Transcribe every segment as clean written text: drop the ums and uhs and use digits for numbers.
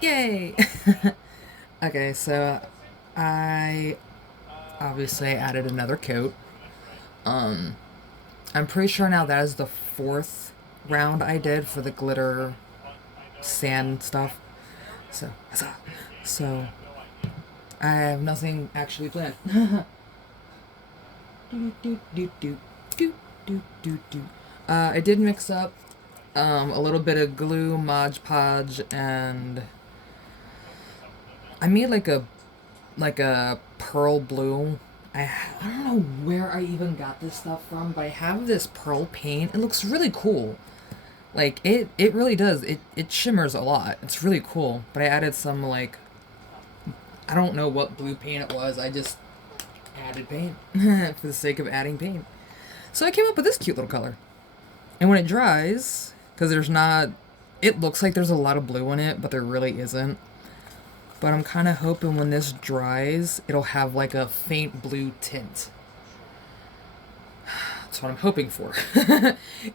Yay! Okay, so I obviously added another coat. Um, I'm pretty sure now that is the fourth round I did for the glitter sand stuff. So, huzzah. So I have nothing actually planned. do, do, do, do, do, do, do, do. I did mix up a little bit of glue, Mod Podge, and I made like a pearl blue. I don't know where I even got this stuff from, but I have this pearl paint. It looks really cool. Like it really does. It shimmers a lot. It's really cool. But I added some like I don't know what blue paint it was. I just added paint for the sake of adding paint. So I came up with this cute little color. And when it dries, because there's not, it looks like there's a lot of blue in it, but there really isn't. But I'm kind of hoping when this dries, it'll have like a faint blue tint. That's what I'm hoping for.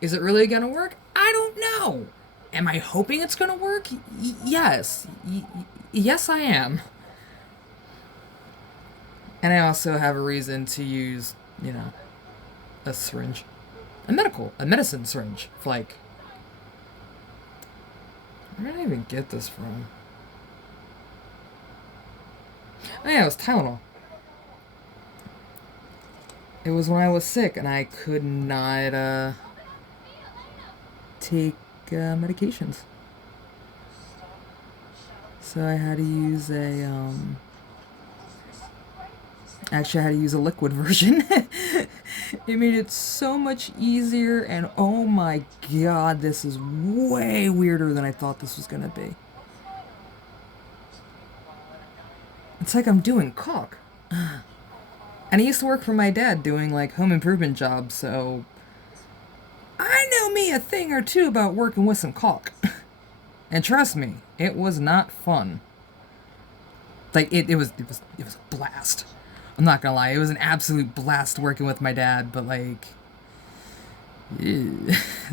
Is it really gonna work? I don't know. Am I hoping it's gonna work? Yes. Yes, I am. And I also have a reason to use, a syringe. A medicine syringe. For like, where did I even get this from? Oh yeah, it was Tylenol. It was when I was sick and I could not take medications. So I had to use actually I had to use a liquid version. It made it so much easier, and oh my god, this is way weirder than I thought this was gonna be. It's like I'm doing caulk. And I used to work for my dad doing like home improvement jobs, so I know me a thing or two about working with some caulk. And trust me, it was not fun. Like it was a blast. I'm not gonna lie, it was an absolute blast working with my dad, but like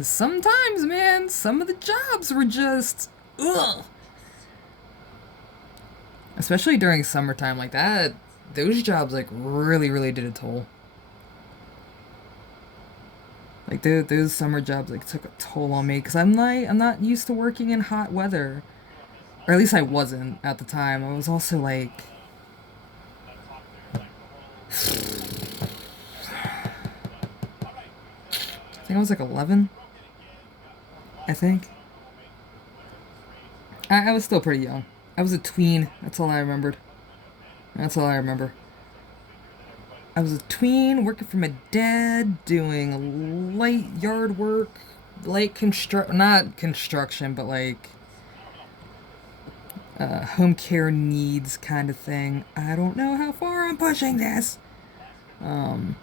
sometimes, man, some of the jobs were just ugh. Especially during summertime like that, those jobs like really did a toll. Like those summer jobs like took a toll on me because I'm not used to working in hot weather, or at least I wasn't at the time. I was also like, I think I was like 11. I think I was still pretty young. I was a tween. That's all I remembered. That's all I remember. I was a tween working for my dad, doing light yard work, not construction, but like home care needs kind of thing. I don't know how far I'm pushing this. Um,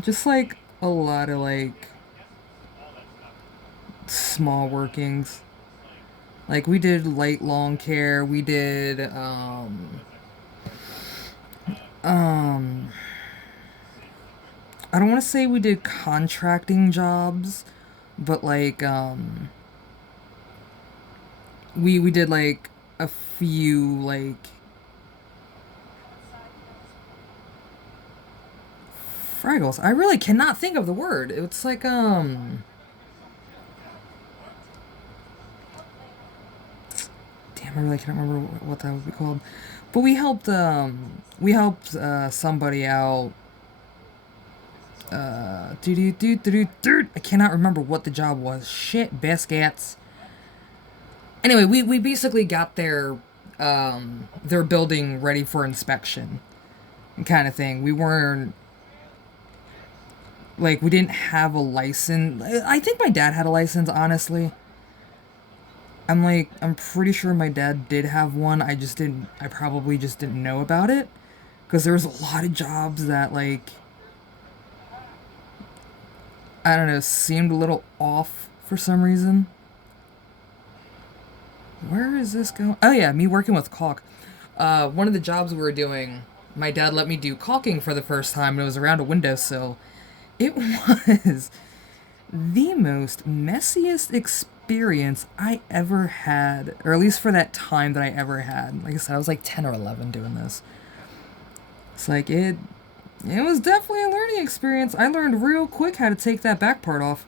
just like a lot of like small workings. Like we did light lawn care. We did um I don't want to say we did contracting jobs, but like we did like a few like fraggles. I really cannot think of the word. It's like damn, I really can't remember what that would be called. But we helped somebody out. I cannot remember what the job was. Shit, biscuits. Anyway, we basically got their building ready for inspection, kind of thing. We weren't like we didn't have a license. I think my dad had a license, honestly. I'm pretty sure my dad did have one. I probably just didn't know about it because there was a lot of jobs that like I don't know, seemed a little off for some reason. Where is this going? Oh yeah, me working with caulk. One of the jobs we were doing, my dad let me do caulking for the first time, and it was around a windowsill. It was the most messiest experience I ever had, or at least for that time that I ever had. Like I said, I was like 10 or 11 doing this. It's like it was definitely a learning experience. I learned real quick how to take that back part off.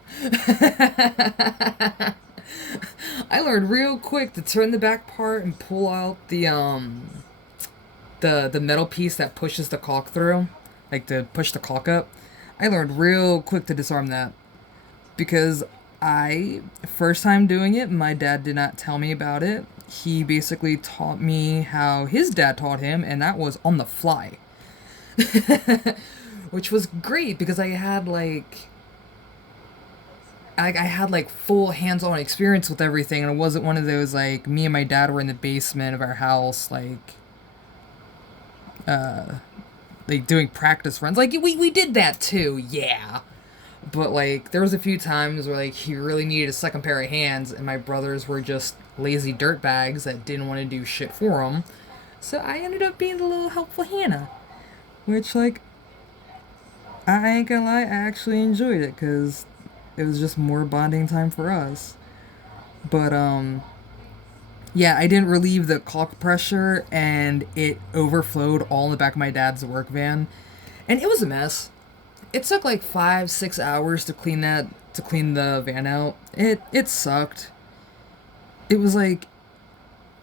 I learned real quick to turn the back part and pull out the metal piece that pushes the caulk through, like to push the caulk up. I learned real quick to disarm that because first time doing it, my dad did not tell me about it. He basically taught me how his dad taught him, and that was on the fly. Which was great because I had full hands-on experience with everything, and it wasn't one of those like me and my dad were in the basement of our house like doing practice runs. Like we did that too, yeah. But like there was a few times where like he really needed a second pair of hands, and my brothers were just lazy dirtbags that didn't want to do shit for him. So I ended up being the little helpful Hannah, which like I ain't gonna lie, I actually enjoyed it because it was just more bonding time for us. But yeah, I didn't relieve the caulk pressure, and it overflowed all in the back of my dad's work van, and it was a mess. It took like 5-6 hours to clean the van out. It sucked. It was like,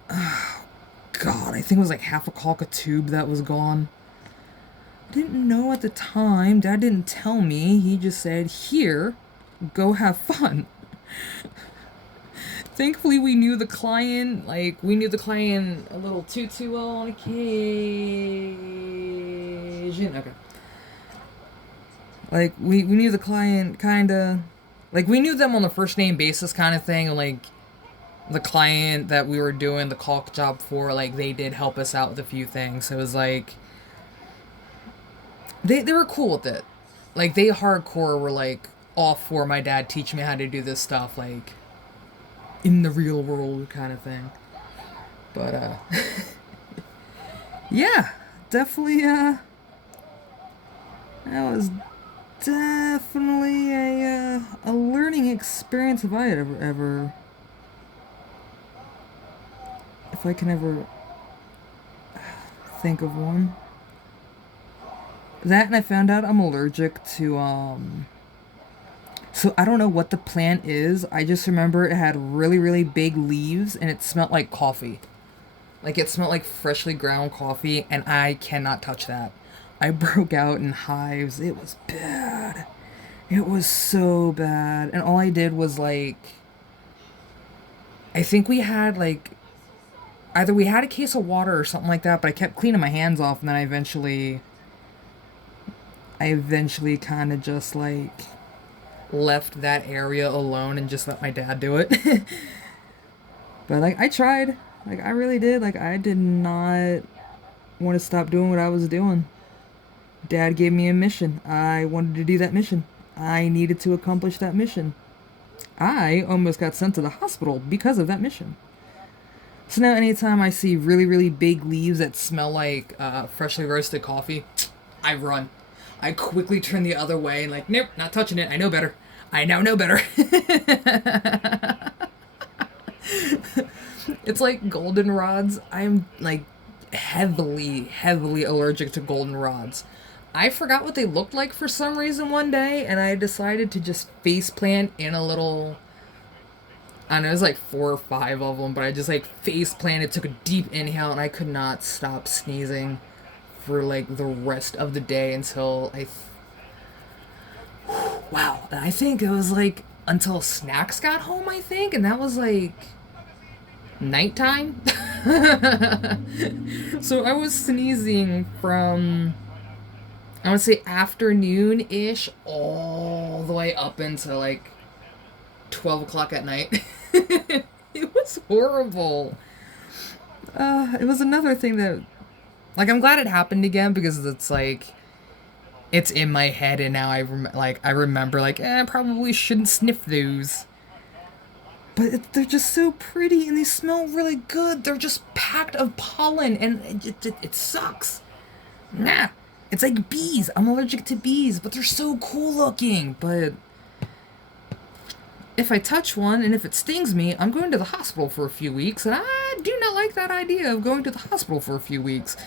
oh God, I think it was like half a caulk a tube that was gone. I didn't know at the time. Dad didn't tell me. He just said, "Here, go have fun." Thankfully, we knew the client a little too well on occasion. Okay. Like, we knew the client kinda, like, we knew them on a first name basis kind of thing. Like, the client that we were doing the caulk job for, like, they did help us out with a few things. So it was like, they were cool with it. Like, they hardcore were like all for my dad teaching me how to do this stuff, like, in the real world kind of thing. But yeah, definitely that was definitely a learning experience if I had ever if I can ever think of one. That, and I found out I'm allergic to so I don't know what the plant is. I just remember it had really, really big leaves, and it smelled like coffee. Like, it smelled like freshly ground coffee, and I cannot touch that. I broke out in hives. It was bad. It was so bad. And all I did was, like, I think we had, like, either we had a case of water or something like that, but I kept cleaning my hands off, and then I eventually kind of just, like, left that area alone and just let my dad do it. But, like, I tried. Like, I really did. Like, I did not want to stop doing what I was doing. Dad gave me a mission. I wanted to do that mission. I needed to accomplish that mission. I almost got sent to the hospital because of that mission. So now anytime I see really, really big leaves that smell like freshly roasted coffee, I run. I quickly turn the other way and like, nope, not touching it. I know better. I now know better. It's like goldenrods. I'm like heavily, heavily allergic to goldenrods. I forgot what they looked like for some reason one day, and I decided to just faceplant in a little, I don't know, it was like 4 or 5 of them, but I just like faceplanted, took a deep inhale, and I could not stop sneezing for like the rest of the day until wow, I think it was like until Snacks got home, I think, and that was like nighttime. So I was sneezing from, I would say, afternoon-ish all the way up until like 12 o'clock at night. It was horrible. It was another thing that, like, I'm glad it happened again because it's like, it's in my head, and now I remember, like, I probably shouldn't sniff those. But they're just so pretty, and they smell really good. They're just packed of pollen, and it sucks. Nah, it's like bees. I'm allergic to bees, but they're so cool looking. But if I touch one and if it stings me, I'm going to the hospital for a few weeks, and I do not like that idea of going to the hospital for a few weeks.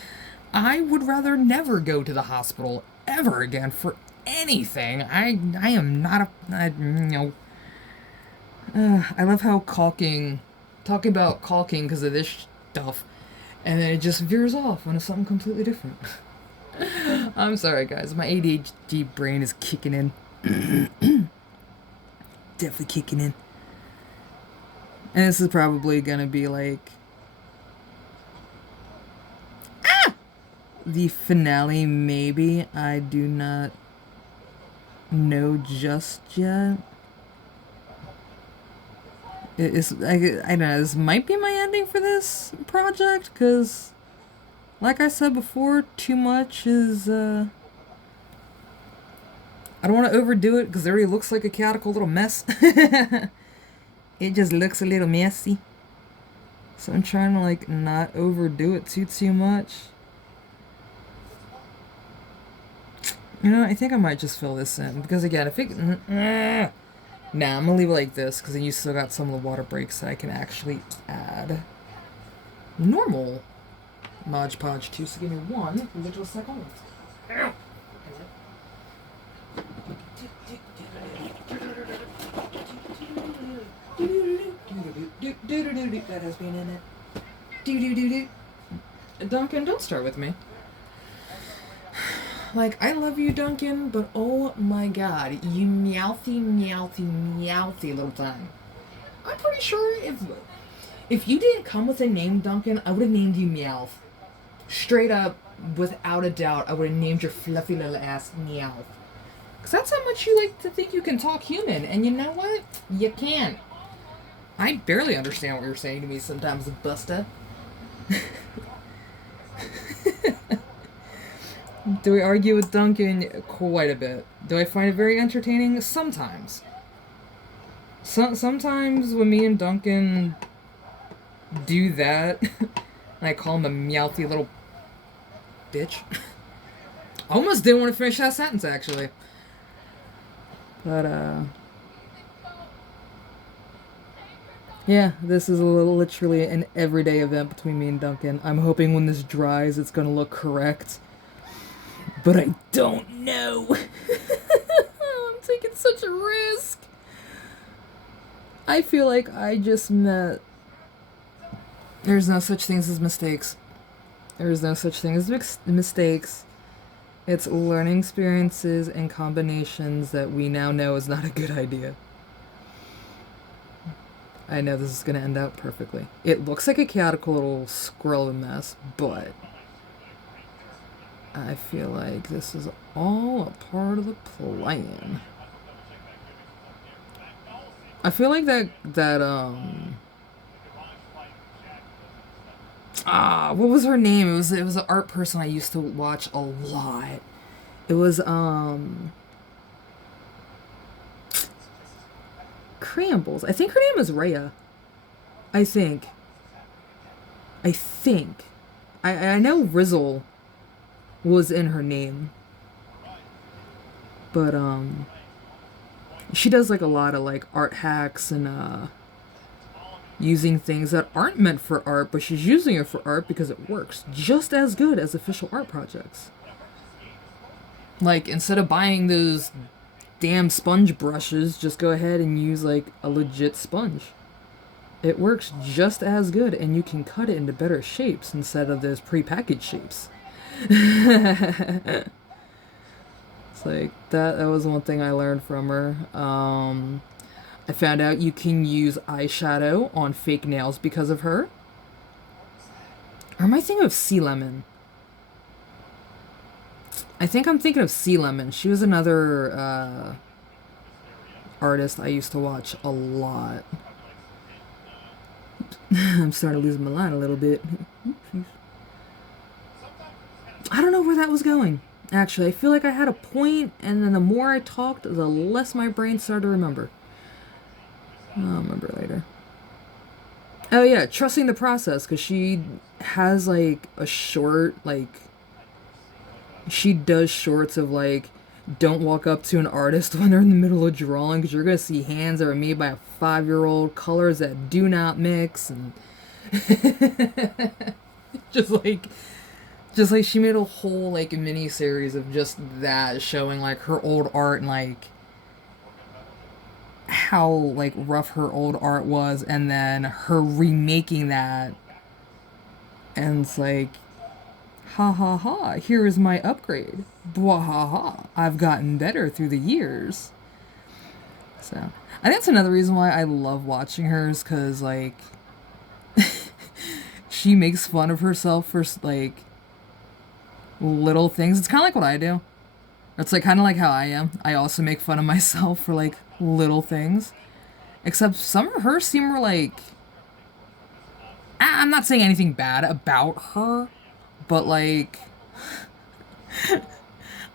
I would rather never go to the hospital ever again for anything. I am not I love how talking about caulking because of this stuff, and then it just veers off onto something completely different. I'm sorry, guys. My ADHD brain is kicking in. Definitely kicking in. And this is probably gonna be like the finale, maybe. I do not know just yet. I don't know, this might be my ending for this project, because, like I said before, too much is, I don't want to overdo it, because it already looks like a chaotic little mess. It just looks a little messy. So I'm trying to, like, not overdo it too much. You know, I think I might just fill this in, because again, if it... Nah, I'm gonna leave it like this, because then you still got some of the water breaks that I can actually add normal Mod Podge to. So give me one little second. That has been in it. Duncan, don't start with me. Like, I love you, Duncan, but oh my god, you meowthy little thing. I'm pretty sure if you didn't come with a name, Duncan, I would have named you Meowth. Straight up, without a doubt, I would have named your fluffy little ass Meowth. Because that's how much you like to think you can talk human, and you know what? You can't. I barely understand what you're saying to me sometimes, Busta. Do I argue with Duncan? Quite a bit. Do I find it very entertaining? Sometimes. Sometimes when me and Duncan do that, and I call him a meowthy little bitch. I almost didn't want to finish that sentence, actually. But, yeah, this is literally an everyday event between me and Duncan. I'm hoping when this dries, it's gonna look correct. But I don't know. I'm taking such a risk. I feel like I just met... There's no such things as mistakes. There's no such thing as mistakes. It's learning experiences and combinations that we now know is not a good idea. I know this is going to end out perfectly. It looks like a chaotic little squirrel of a mess, but... I feel like this is all a part of the plan. I feel like what was her name? It was an art person I used to watch a lot. It was, Crambles. I think her name is Rhea. I think. I know Rizzle was in her name, but she does like a lot of like art hacks and using things that aren't meant for art, but she's using it for art because it works just as good as official art projects. Like, instead of buying those damn sponge brushes, just go ahead and use like a legit sponge. It works just as good, and you can cut it into better shapes instead of those pre-packaged shapes. It's like that was one thing I learned from her. I found out you can use eyeshadow on fake nails because of her. Or am I thinking of Sea Lemon? I think I'm thinking of Sea Lemon. She was another artist I used to watch a lot. I'm starting to lose my line a little bit. I don't know where that was going. Actually, I feel like I had a point, and then the more I talked, the less my brain started to remember. I'll remember later. Oh yeah, trusting the process, because she has like a short, like, she does shorts of like don't walk up to an artist when they're in the middle of drawing, because you're going to see hands that are made by a 5-year-old, colors that do not mix, and just like she made a whole like mini series of just that, showing like her old art and like how like rough her old art was, and then her remaking that, and it's like, ha ha ha, here is my upgrade. Blah ha ha, I've gotten better through the years. So I think that's another reason why I love watching hers, because like she makes fun of herself for like little things. It's kind of like what I do. It's like kind of like how I am. I also make fun of myself for like little things, except some of hers seem more like, I'm not saying anything bad about her, but like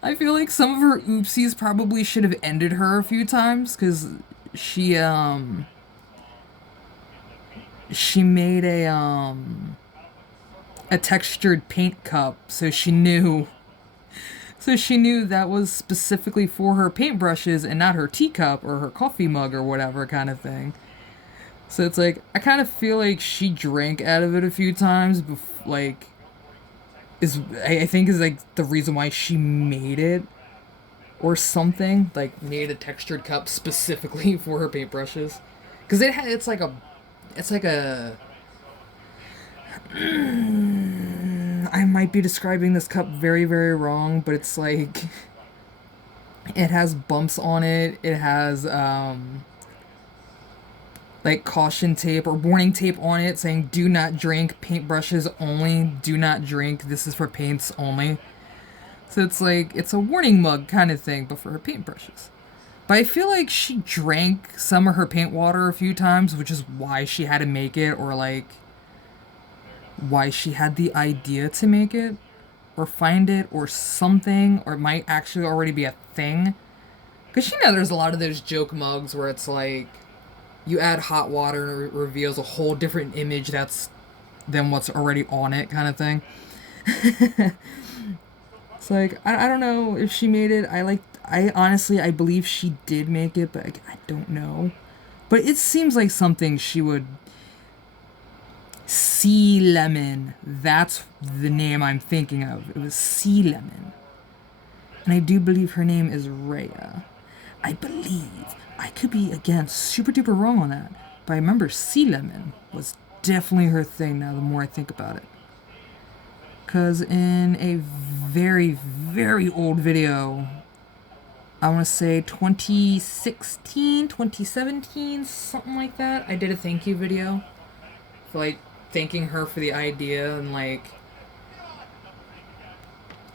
I feel like some of her oopsies probably should have ended her a few times, because she made a textured paint cup, so she knew that was specifically for her paintbrushes and not her teacup or her coffee mug or whatever kind of thing. So it's like, I kind of feel like she drank out of it a few times, like, I think is like the reason why she made it, or something, like made a textured cup specifically for her paintbrushes, because it's like a I might be describing this cup very, very wrong, but it's like, it has bumps on it, it has like caution tape or warning tape on it saying do not drink, paintbrushes only, do not drink, this is for paints only. So it's like, it's a warning mug kind of thing, but for her paintbrushes. But I feel like she drank some of her paint water a few times, which is why she had to make it, or like why she had the idea to make it, or find it, or something, or it might actually already be a thing. Because you know there's a lot of those joke mugs where it's like, you add hot water and it reveals a whole different image than what's already on it, kind of thing. It's like, I don't know if she made it. I honestly, I believe she did make it, but I don't know. But it seems like something she would... Sea Lemon. That's the name I'm thinking of. It was Sea Lemon. And I do believe her name is Rhea. I believe. I could be, again, super duper wrong on that. But I remember Sea Lemon was definitely her thing now, the more I think about it. Because in a very, very old video, I want to say 2016, 2017, something like that, I did a thank you video for, like, thanking her for the idea, and, like,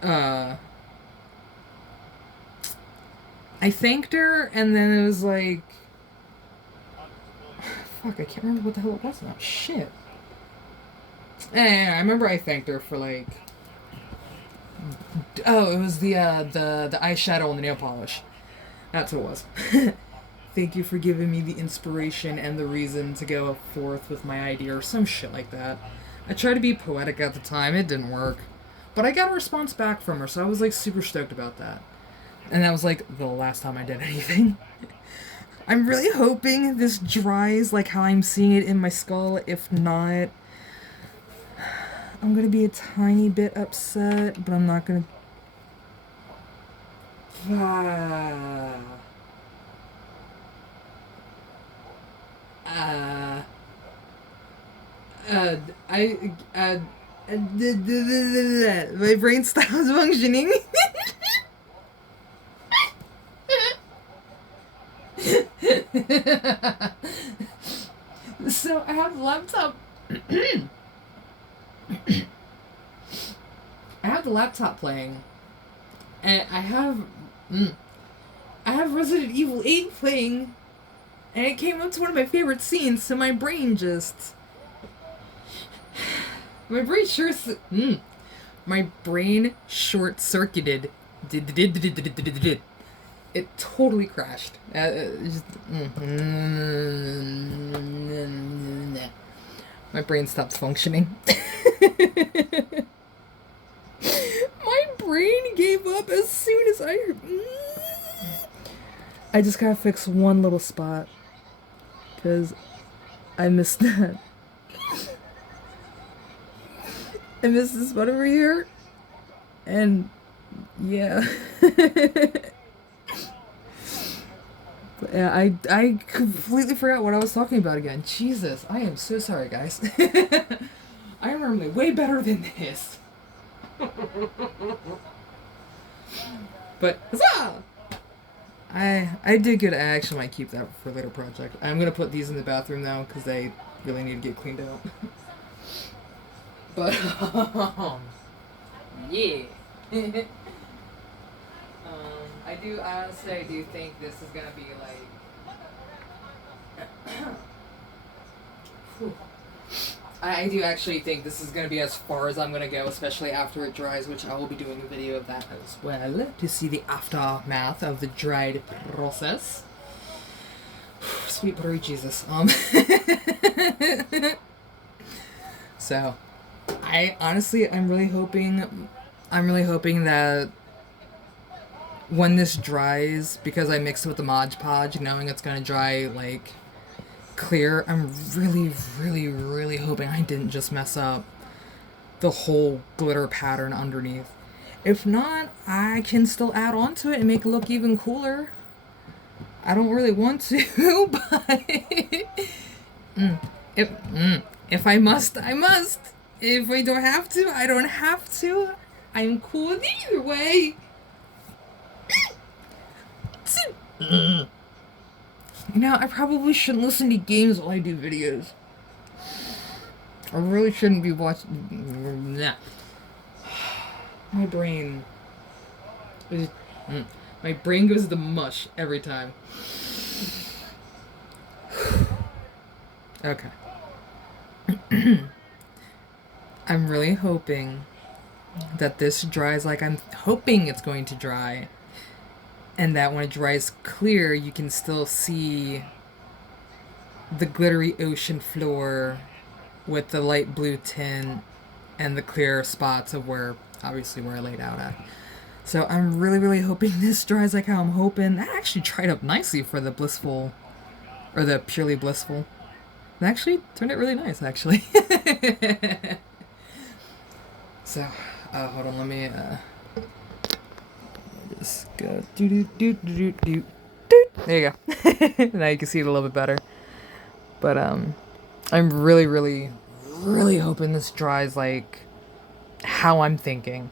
I thanked her, and then it was like, fuck, I can't remember what the hell it was now. Shit. I remember I thanked her for, like, oh, it was the eyeshadow and the nail polish. That's what it was. Thank you for giving me the inspiration and the reason to go forth with my idea, or some shit like that. I tried to be poetic at the time, it didn't work. But I got a response back from her, so I was, like, super stoked about that. And that was, like, the last time I did anything. I'm really hoping this dries like how I'm seeing it in my skull. If not, I'm gonna be a tiny bit upset, but I'm not gonna... my brain stops functioning. So I have the laptop. I have the laptop playing, and I have Resident Evil 8 playing, and it came up to one of my favorite scenes. So my brain just, my brain short circuited. It totally crashed. My brain stops functioning. My brain gave up as soon as I... I just gotta fix one little spot. Because I missed that. I missed this spot over here. And yeah. But yeah, I completely forgot what I was talking about again. Jesus, I am so sorry, guys. I am normally way better than this. But huzzah! I did good. I actually might keep that for a later project. I'm gonna put these in the bathroom now because they really need to get cleaned out. But yeah. I do think this is gonna be like. Whew. I do actually think this is going to be as far as I'm going to go, especially after it dries, which I will be doing a video of that as well, to see the aftermath of the dried process. Sweet buttery Jesus. So, I'm really hoping that when this dries, because I mixed it with the Mod Podge, knowing it's going to dry, like, clear, I'm really hoping I didn't just mess up the whole glitter pattern underneath. If not, I can still add on to it and make it look even cooler. I don't really want to, but if I must, I must. If I don't have to, I don't have to. I'm cool with either way. You know, I probably shouldn't listen to games while I do videos. I really shouldn't be watching. Nah. My brain. My brain goes to mush every time. Okay. I'm really hoping that this dries like I'm hoping it's going to dry. And that when it dries clear, you can still see the glittery ocean floor with the light blue tint and the clear spots of where I laid out at. So I'm really hoping this dries like how I'm hoping. That actually dried up nicely for the Blissful, or the Purely Blissful. It actually turned out really nice, actually. So, hold on, let me, just go do. There you go. Now you can see it a little bit better. But I'm really hoping this dries like how I'm thinking.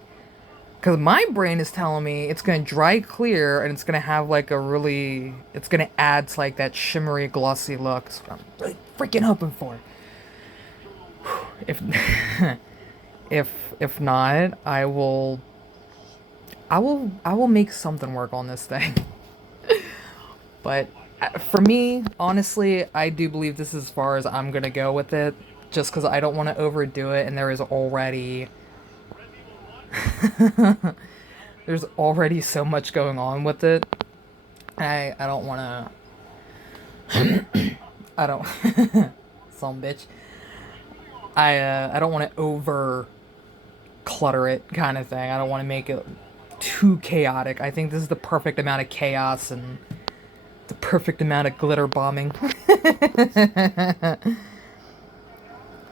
Because my brain is telling me it's going to dry clear and it's going to have like it's going to add to like that shimmery glossy look. That's what I'm really freaking hoping for. If not, I will make something work on this thing. But for me, honestly, I do believe this is as far as I'm gonna go with it, just because I don't want to overdo it, and there's already so much going on with it. I don't want to. I don't. Some bitch. I don't want to over clutter it, kind of thing. I don't want to make it too chaotic. I think this is the perfect amount of chaos and the perfect amount of glitter bombing.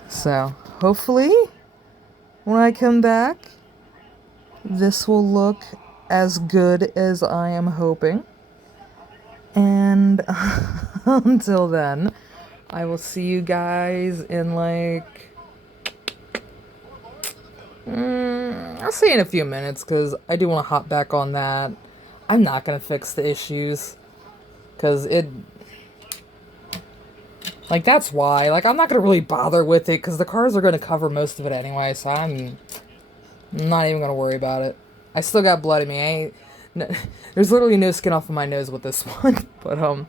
So, hopefully, when I come back, this will look as good as I am hoping. And until then, I will see you guys in like... I'll see you in a few minutes, because I do want to hop back on that. I'm not going to fix the issues, because like, that's why. Like, I'm not going to really bother with it, because the cars are going to cover most of it anyway, so I'm not even going to worry about it. I still got blood in me. There's literally no skin off of my nose with this one, but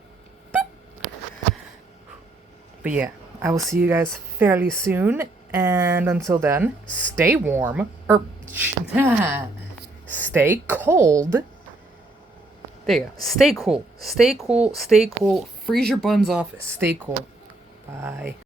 yeah, I will see you guys fairly soon. And until then, stay warm, or stay cold. There you go. Stay cool. Stay cool. Stay cool. Freeze your buns off. Stay cool. Bye.